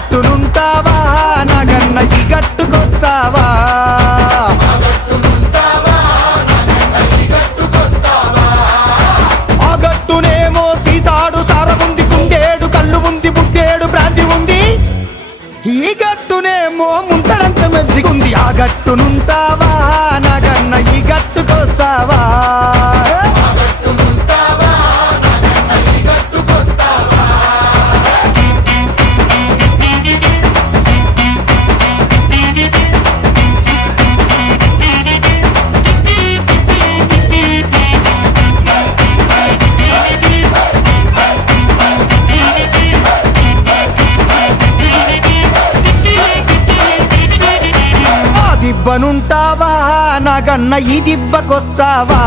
గట్టునుంటావా నాగన్న ఈ గట్టుకొస్తావా ఆ గట్టునేమో సీసాడు సారముంది కుండేడు కళ్ళు ఉంది బుడ్డేడు బ్రాంతి ఉంది ఈ గట్టునేమో ముంతడంత మంచిగుంది ఆ గట్టునుంటావా నాగన్న ఈ గట్టుకొస్తావా దిబ్బనుంటావా నాగన్న ఈ దిబ్బకొస్తావా